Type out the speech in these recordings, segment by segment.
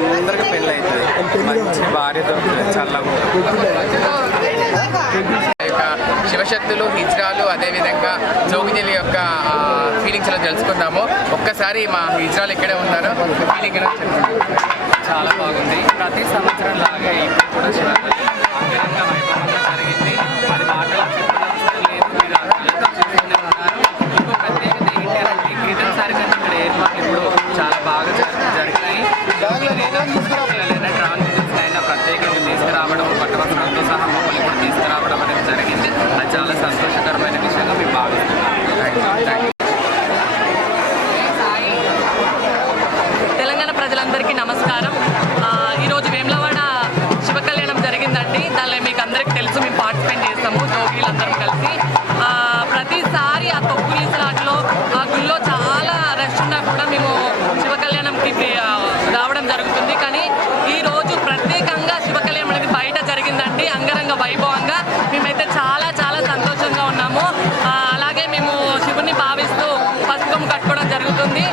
తొందరగా పెళ్ళి అవుతుంది, మంచి భార్య దొరుకుతుంది, చల్లగా శివశక్తులు, హిజ్రాలు, అదేవిధంగా జోగిజలి యొక్క ఫీలింగ్స్ ఎలా తెలుసుకుందాము. ఒక్కసారి మా హిజ్రాలు ఇక్కడే ఉన్నారు, ఫీలింగ్ ఎలా చెప్తున్నారు? చాలా బాగుంది. ప్రతి సంవత్సరం లాగే ఇప్పుడు కూడా శివరాత్రి అంగరంగ వైభవంగా జరిగింది. అది మాటలు చెప్పడం లేదు, మీరు అందరితో చూస్తూనే ఉన్నారు. ఇంకో ప్రత్యేకత ఏంటంటే క్రితంసారి కంటే ఇక్కడ ఏర్పాట్లు ఇప్పుడు చాలా బాగా జరిగినాయి. యోగులైనా ట్రాన్స్జెండర్స్నైనా ప్రత్యేకంగా తీసుకురావడం, పట్టవస్త్రాలతో సహా మమ్మల్ని కూడా తీసుకురావడం అనేది జరిగింది. అది చాలా సంతోషకరమైన విషయంగా మేము భావిస్తున్నాం. తెలంగాణ ప్రజలందరికీ నమస్కారం. ఈరోజు వేములవాడ శివ కళ్యాణం జరిగిందండి. దానిలో మీకు అందరికీ తెలుసు, మేము పార్టిసిపేట్ చేస్తాము జోగిలందరం కలిసి. ప్రతిసారి ఆ తొక్కులి స్లాట్లో ఆ గుళ్ళో చాలా రష్ ఉన్నా కూడా మేము శివ కళ్యాణంకి రావడం జరుగుతుంది. కానీ ఈరోజు ప్రత్యేకంగా శివ కళ్యాణం అనేది బయట జరిగిందండి, అంగరంగ వైభవంగా. మేమైతే చాలా చాలా సంతోషంగా ఉన్నాము. అలాగే మేము శివుని భావిస్తూ పసుపు కట్టుకోవడం జరుగుతుంది.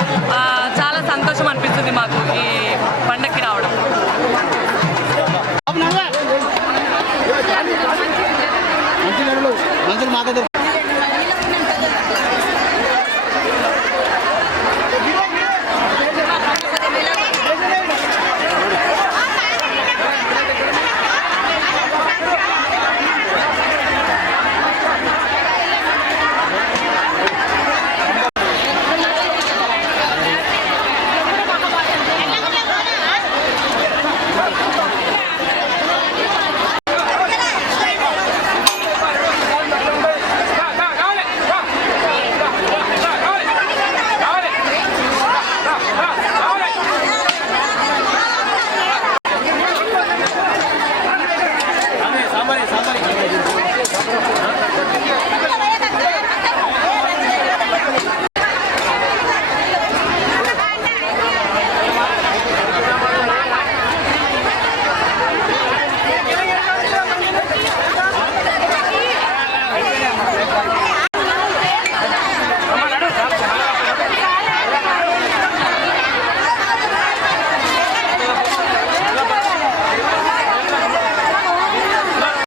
చాలా సంతోషం అనిపిస్తుంది మాకు ఈ పండగకి రావడం. మంచి